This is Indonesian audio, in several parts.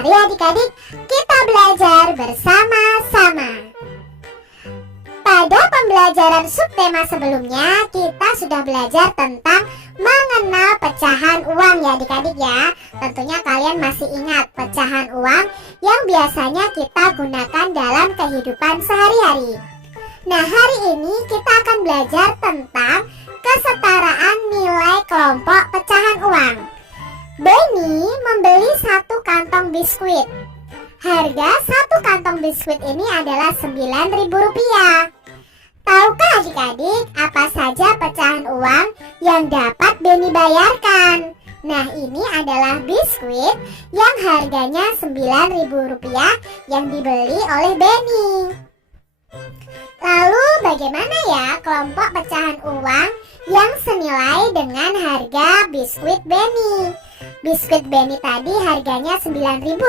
Mari adik-adik kita belajar bersama-sama. Pada pembelajaran subtema sebelumnya kita sudah belajar tentang mengenal pecahan uang ya adik-adik ya. Tentunya kalian masih ingat pecahan uang yang biasanya kita gunakan dalam kehidupan sehari-hari. Nah, hari ini kita akan belajar tentang kesetaraan nilai kelompok pecahan uang. Benny membeli satu kantong biskuit. Harga satu kantong biskuit ini adalah Rp9.000. Tahukah adik-adik apa saja pecahan uang yang dapat Benny bayarkan? Nah, ini adalah biskuit yang harganya Rp9.000 yang dibeli oleh Benny. Lalu bagaimana ya kelompok pecahan uang yang senilai dengan harga biskuit Benny? Biskuit Benny tadi harganya Rp9.000.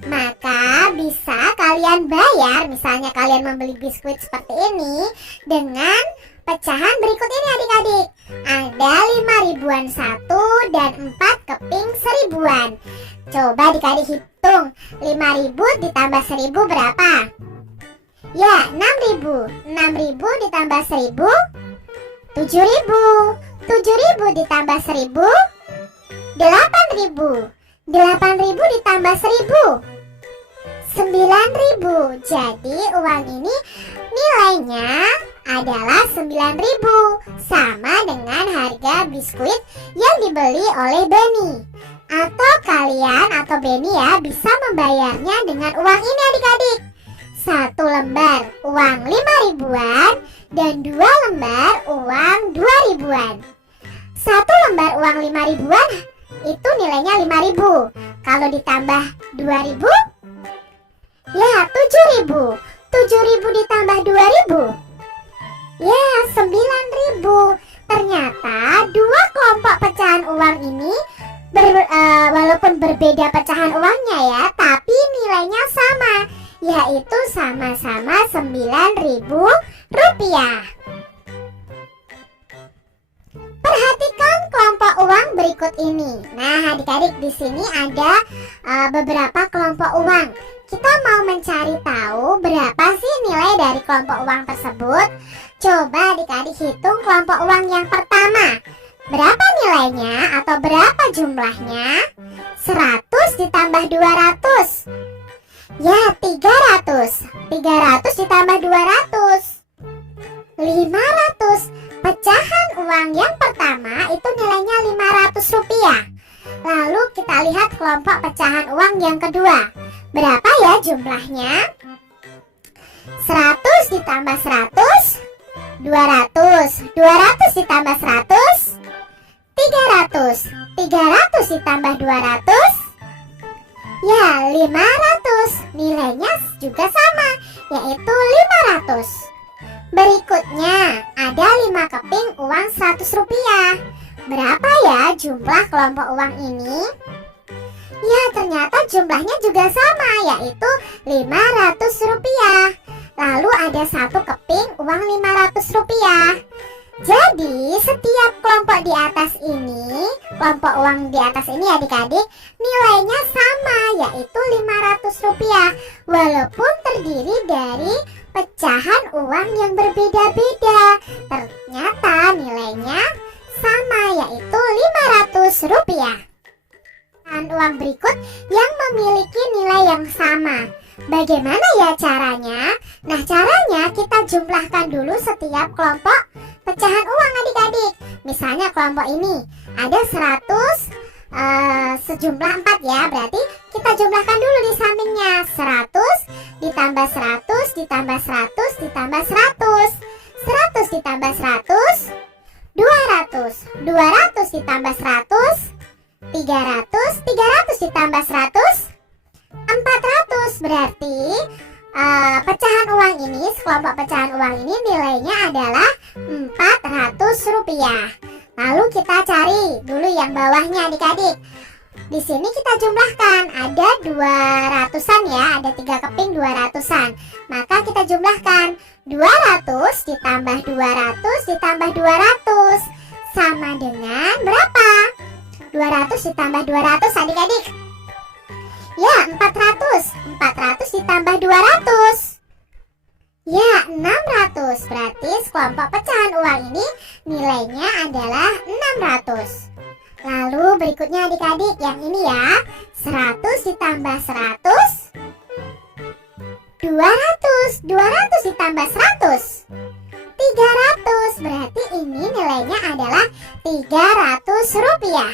Maka bisa kalian bayar, misalnya kalian membeli biskuit seperti ini dengan pecahan berikut ini adik-adik. Ada 5 ribuan satu dan 4 keping seribuan. Coba adik-adik hitung, 5.000 ditambah 1.000 berapa? Ya, 6.000. 6.000 ditambah 1.000 7.000. 7.000 ditambah 1.000 8.000. 8.000 ditambah 1.000 9.000. Jadi uang ini nilainya adalah 9.000, sama dengan harga biskuit yang dibeli oleh Benny. Atau kalian atau Benny ya bisa membayarnya dengan uang ini adik-adik. 1 lembar uang 5 ribuan dan 2 lembar uang 2 ribuan. 1 lembar uang 5 ribuan itu nilainya 5.000. Kalau ditambah 2.000, ya 7.000. 7.000 ditambah 2.000, ya 9.000. Ternyata dua kelompok pecahan uang ini walaupun berbeda pecahan uangnya ya, tapi nilainya sama, yaitu sama-sama Rp9.000. Perhatikan kelompok uang berikut ini. Nah, adik-adik di sini ada beberapa kelompok uang. Kita mau mencari tahu berapa sih nilai dari kelompok uang tersebut. Coba adik-adik hitung kelompok uang yang pertama. Berapa nilainya atau berapa jumlahnya? 100 ditambah 200. Ya, 300. 300 ditambah 200. 500. Pecahan uang yang pertama itu nilainya Rp500. Lalu kita lihat kelompok pecahan uang yang kedua. Berapa ya jumlahnya? 100 ditambah 100, 200. 200 ditambah 100, 300. 300 ditambah 200, ya 500. Nilainya juga sama, yaitu 500. Berikutnya ada 5 keping uang Rp100. Berapa ya jumlah kelompok uang ini? Ya, ternyata jumlahnya juga sama, yaitu Rp500. Lalu ada 1 keping uang Rp500. Jadi setiap kelompok di atas ini, kelompok uang di atas ini adik-adik, nilainya sama, yaitu Rp500. Walaupun terdiri dari pecahan uang yang berbeda-beda, ternyata nilainya sama, yaitu Rp500. Dan uang berikut yang memiliki nilai yang sama. Bagaimana ya caranya? Nah, caranya kita jumlahkan dulu setiap kelompok pecahan uang adik-adik. Misalnya kelompok ini ada 100 sejumlah 4 ya. Berarti kita jumlahkan dulu di sampingnya. 100 ditambah 100 ditambah 100 ditambah 100. 100 ditambah 100, 200. 200 ditambah 100, 300. 300 ditambah 100, 400. Berarti pecahan uang ini, sekelompok pecahan uang ini nilainya adalah Rp400. Lalu kita cari dulu yang bawahnya adik-adik. Di sini kita jumlahkan, ada 200-an ya, ada 3 keping 200-an. Maka kita jumlahkan 200 ditambah 200 ditambah 200 sama dengan berapa? 200 ditambah 200 adik-adik. Ya, 400. 400 ditambah 200. Ya, 600. Berarti sekelompok pecahan uang ini nilainya adalah 600. Lalu berikutnya adik-adik yang ini ya. 100 ditambah 100. 200. 200 ditambah 100. 300. Berarti ini nilainya adalah 300 rupiah.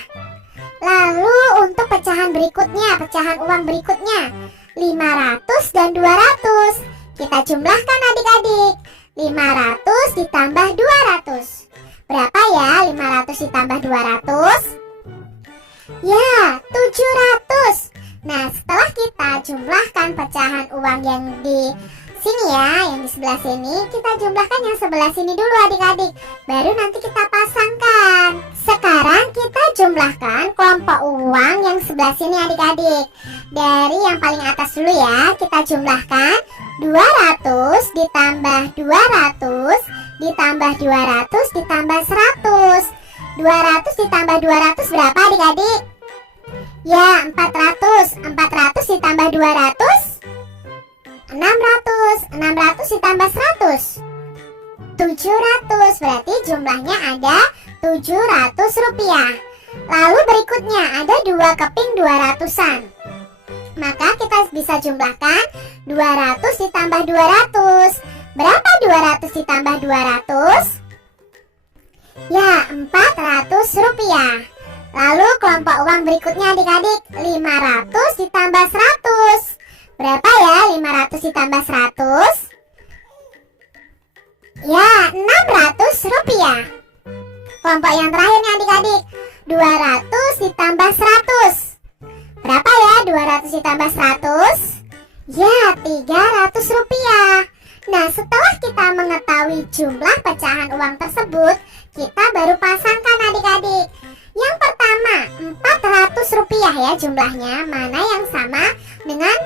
Lalu untuk pecahan berikutnya, pecahan uang berikutnya 500 dan 200. Kita jumlahkan adik-adik. 500 ditambah 200. Berapa ya 500 ditambah 200? Ya, 700. Nah, setelah kita jumlahkan pecahan uang yang di sini ya, yang di sebelah sini, kita jumlahkan yang sebelah sini dulu adik-adik. Baru nanti kita pasangkan. Sekarang kita jumlahkan kelompok uang yang sebelah sini adik-adik. Dari yang paling atas dulu ya, kita jumlahkan 200 ditambah 200 ditambah 200 ditambah 100. 200 ditambah 200 berapa adik-adik? Ya, 400. 400 ditambah 200 600. 600 ditambah 100 700. Berarti jumlahnya ada 700 rupiah. Lalu berikutnya ada 2 keping 200-an. Maka kita bisa jumlahkan 200 ditambah 200. Berapa 200 ditambah 200? Ya, 400 rupiah. Lalu kelompok uang berikutnya adik-adik 500 ditambah 100. Berapa ya 500 ditambah 100? Ya, 600 rupiah. Kelompok yang terakhir nih adik-adik 200 ditambah 100. Berapa ya 200 ditambah 100? Ya, 300 rupiah. Nah, setelah kita mengetahui jumlah pecahan uang tersebut, kita baru pasangkan adik-adik. Yang pertama 400 rupiah ya jumlahnya. Mana yang sama dengan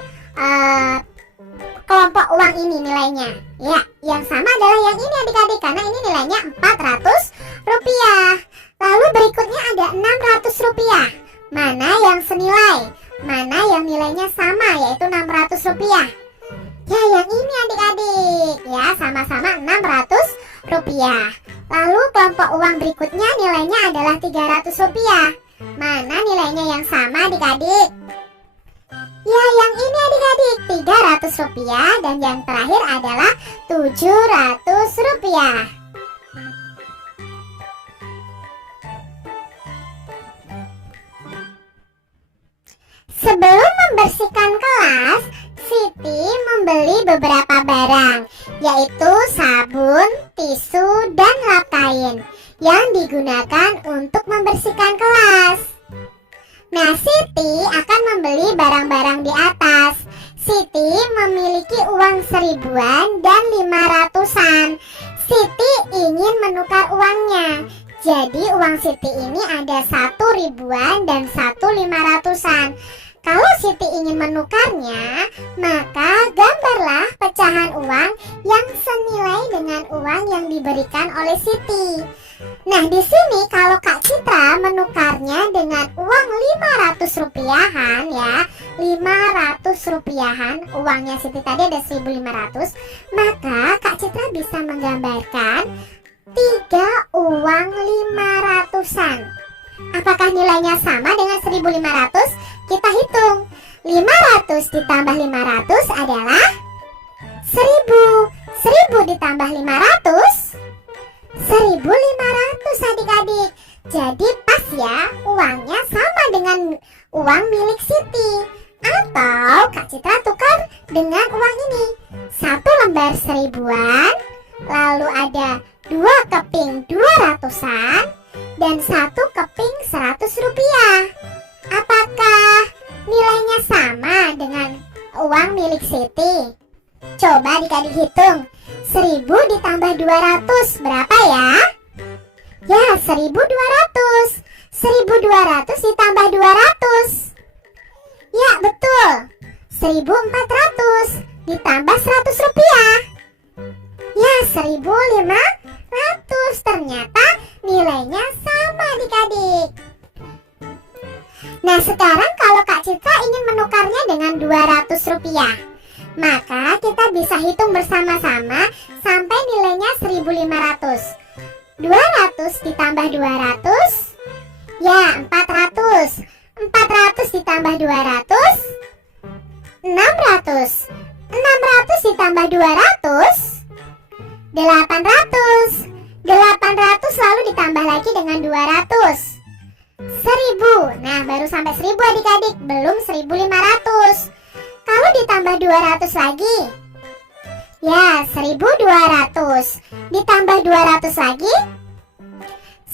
kelompok uang ini nilainya? Ya, yang sama adalah yang ini adik-adik, karena ini nilainya 400 rupiah. Lalu berikutnya ada 600 rupiah. Mana yang senilai? Mana yang nilainya sama, yaitu 600 rupiah? Ya, yang ini adik-adik. Ya, sama-sama 600 rupiah. Lalu kelompok uang berikutnya nilainya adalah 300 rupiah. Mana nilainya yang sama adik-adik? Ya, yang ini adik-adik 300 rupiah. Dan yang terakhir adalah 700 rupiah. Sebelum membersihkan kelas, Siti membeli beberapa barang, yaitu sabun, tisu, dan lap kain yang digunakan untuk membersihkan kelas. Nah, Siti akan membeli barang-barang di atas. Siti memiliki uang 1000-an dan 500-an. Siti ingin menukar uangnya. Jadi uang Siti ini ada 1.000-an dan 1.500-an. Kalau Siti ingin menukarnya, maka gambarlah pecahan uang yang senilai dengan uang yang diberikan oleh Siti. Nah, di sini kalau Kak Citra menukarnya dengan uang 500 rupiahan ya, 500 rupiahan, uangnya Siti tadi ada 1.500, maka Kak Citra bisa menggambarkan 3 uang 500-an. Apakah nilainya sama dengan 1.500? Kita hitung. 500 ditambah 500 adalah 1.000. 1.000 ditambah 500, 1.500 adik-adik. Jadi pas ya, uangnya sama dengan uang milik Siti. Atau Kak Citra tukar dengan uang ini. 1 lembar 1.000-an, lalu ada 2 keping 200-an, dan 1 keping 100 rupiah. Apakah nilainya sama dengan uang milik Siti? Coba adik-adik hitung. 1.000 ditambah 200 berapa ya? Ya, 1.200. 1.200 ditambah 200. Ya, betul. 1.400 ditambah 100 rupiah. Ya, 1.500. Ternyata nilainya sama adik-adik. Nah, sekarang kalau Kak Kak Citra ingin menukarnya dengan 200 rupiah. Maka kita bisa hitung bersama-sama sampai nilainya 1.500. 200 ditambah 200, ya 400. 400 ditambah 200, 600. 600 ditambah 200, 800. 800 lalu ditambah lagi dengan 200, 1000. Nah, baru sampai 1000 adik-adik, belum 1500. Kalau ditambah 200 lagi, ya 1200. Ditambah 200 lagi,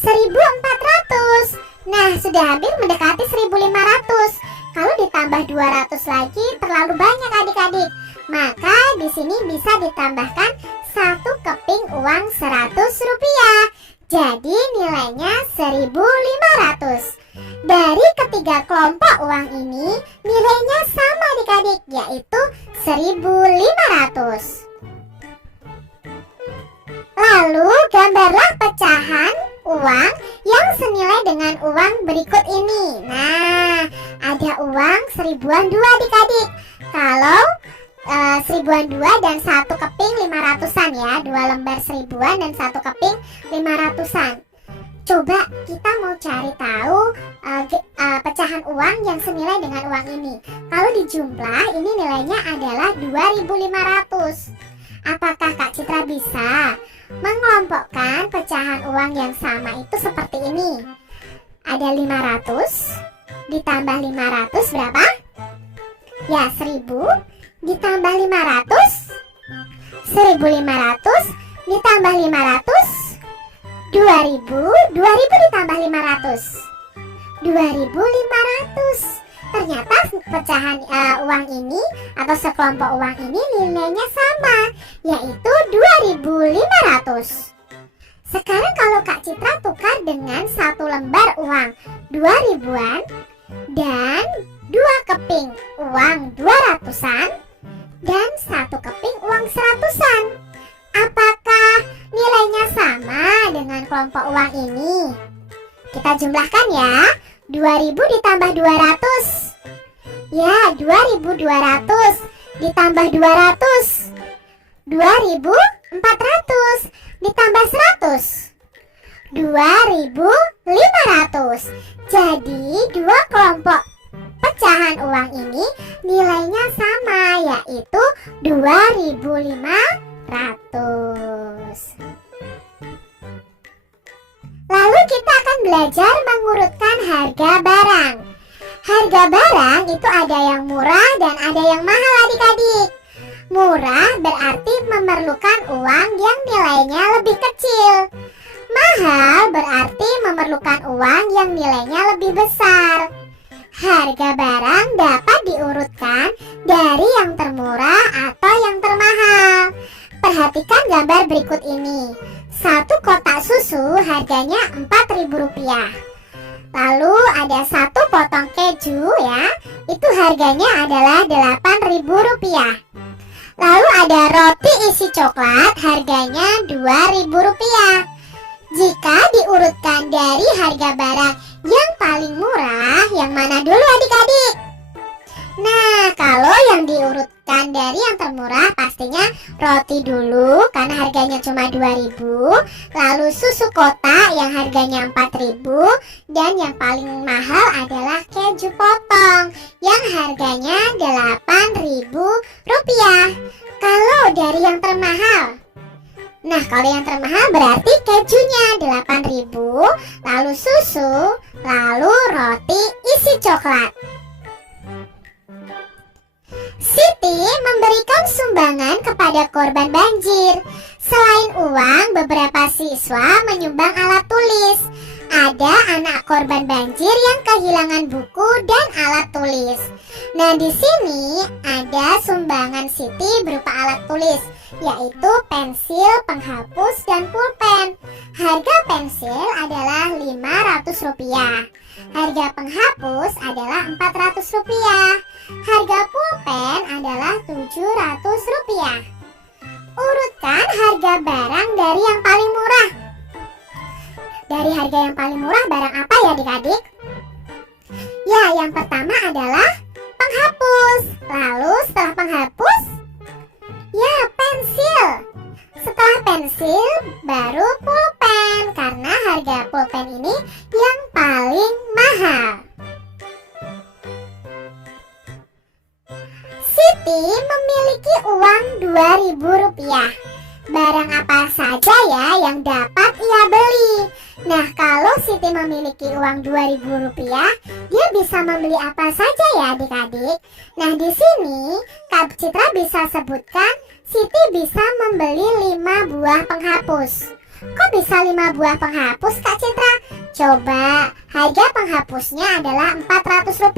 1400. Nah, sudah hampir mendekati 1500. Kalau ditambah 200 lagi terlalu banyak adik-adik. Maka di sini bisa ditambahkan 1 keping uang 100 rupiah. Jadi nilainya 1500. Dari ketiga kelompok uang ini nilainya sama adik-adik, yaitu 1500. Lalu gambarlah pecahan uang yang senilai dengan uang berikut ini. Nah, ada uang seribuan dua adik-adik. Kalau seribuan dua dan 1 keping 500-an ya, 2 lembar seribuan dan 1 keping 500-an. Coba kita mau cari tahu pecahan uang yang senilai dengan uang ini. Kalau dijumlah ini nilainya adalah 2.500. Apakah Kak Citra bisa mengelompokkan pecahan uang yang sama itu seperti ini? Ada 500 ditambah 500 berapa? Ya 1000 ditambah 500, 1500 ditambah 500, 2000. 2000 ditambah 500, 2500. Ternyata pecahan uang ini atau sekelompok uang ini nilainya sama, yaitu 2500. Sekarang kalau Kak Citra tukar dengan 1 lembar uang 2000-an dan 2 keping uang 200-an dan 1 keping uang 100-an, apakah nilainya sama dengan kelompok uang ini? Kita jumlahkan ya. 2000 ditambah 200, ya 2200 ditambah 200, 2400 ditambah 100, 2500. Jadi dua kelompok pecahan uang ini nilainya sama, yaitu 2500. Lalu kita akan belajar mengurutkan harga barang. Harga barang itu ada yang murah dan ada yang mahal adik-adik. Murah berarti memerlukan uang yang nilainya lebih kecil. Mahal berarti memerlukan uang yang nilainya lebih besar. Harga barang dapat diurutkan dari yang termurah atau yang termahal. Perhatikan gambar berikut ini. 1 kotak susu harganya Rp4.000. Lalu ada 1 potong keju ya, itu harganya adalah Rp8.000. Lalu ada roti isi coklat harganya Rp2.000. Jika diurutkan dari harga barang yang paling murah, yang mana dulu adik-adik? Nah, kalau yang diurutkan dari yang termurah pastinya roti dulu karena harganya cuma 2.000. Lalu susu kotak yang harganya 4.000. Dan yang paling mahal adalah keju potong yang harganya Rp8.000. Kalau dari yang termahal, nah kalau yang termahal berarti kejunya 8.000, lalu susu, lalu roti isi coklat. Siti memberikan sumbangan kepada korban banjir. Selain uang, beberapa siswa menyumbang alat tulis. Ada anak korban banjir yang kehilangan buku dan alat tulis. Nah, di sini ada sumbangan Siti berupa alat tulis, yaitu pensil, penghapus, dan pulpen. Harga pensil adalah Rp500. Harga penghapus adalah Rp400. Harga pulpen adalah Rp700. Urutkan harga barang dari yang paling murah. Dari harga yang paling murah barang apa ya adik-adik? Ya, yang pertama adalah penghapus. Lalu setelah penghapus, ya pensil. Setelah pensil, baru pulpen. Karena harga pulpen ini yang paling mahal. Siti memiliki uang Rp2.000. Barang apa saja ya yang dapat ia beli? Nah, kalau Siti memiliki uang Rp2.000, dia bisa membeli apa saja ya adik-adik? Nah, di sini Kak Citra bisa sebutkan Siti bisa membeli 5 buah penghapus. Kok bisa 5 buah penghapus, Kak Citra? Coba, harga penghapusnya adalah Rp400.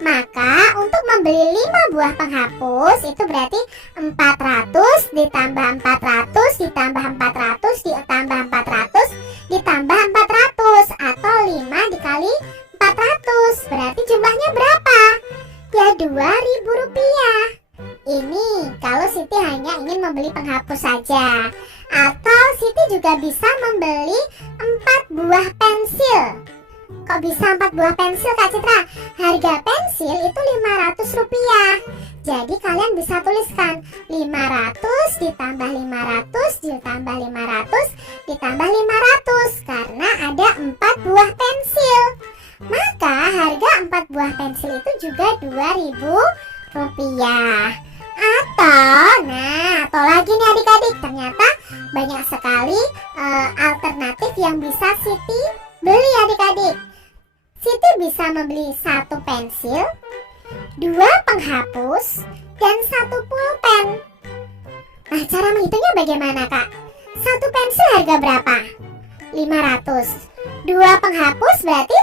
Maka untuk membeli 5 buah penghapus itu berarti 400 ditambah 400 ditambah 400 ditambah 400 ditambah 400 atau 5 dikali 400. Berarti jumlahnya berapa? Ya Rp2.000. Ini kalau Siti hanya ingin membeli penghapus saja. Atau Siti juga bisa membeli 4 buah pensil. Kok bisa 4 buah pensil, Kak Citra? Harga pensil itu Rp500. Jadi kalian bisa tuliskan 500 ditambah 500 ditambah 500 ditambah 500 karena ada 4 buah pensil. Maka harga 4 buah pensil itu juga Rp2.000. Atau lagi nih adik-adik, ternyata banyak sekali alternatif yang bisa Siti beli adik-adik. Siti bisa membeli 1 pensil, 2 penghapus, dan 1 pulpen. Nah, cara menghitungnya bagaimana, Kak? 1 pensil harga berapa? 500. 2 penghapus berarti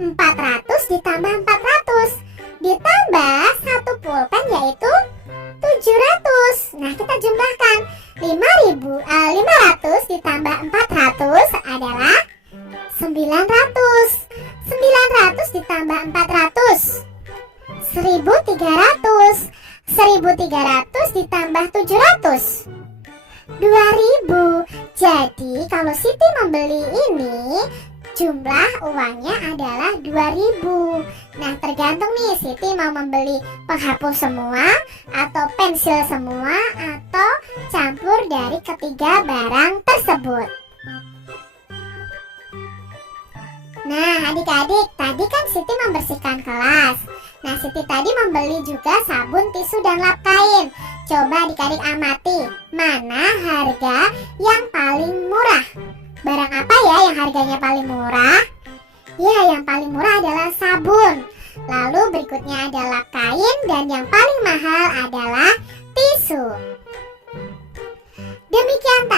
400 ditambah 400 ditambah 1 pulpen yaitu 700. Nah, kita jumlahkan 500 ditambah 400 adalah 900. 900 ditambah 400 1.300. 1.300 ditambah 700 2.000. Jadi kalau Siti membeli ini jumlah uangnya adalah 2.000. Nah, tergantung nih Siti mau membeli penghapus semua atau pensil semua atau campur dari ketiga barang tersebut. Nah, adik-adik, tadi kan Siti membersihkan kelas. Nah, Siti tadi membeli juga sabun, tisu, dan lap kain. Coba adik-adik amati, mana harga yang paling murah? Barang apa ya yang harganya paling murah? Ya, yang paling murah adalah sabun. Lalu berikutnya ada lap kain, dan yang paling mahal adalah tisu. Demikian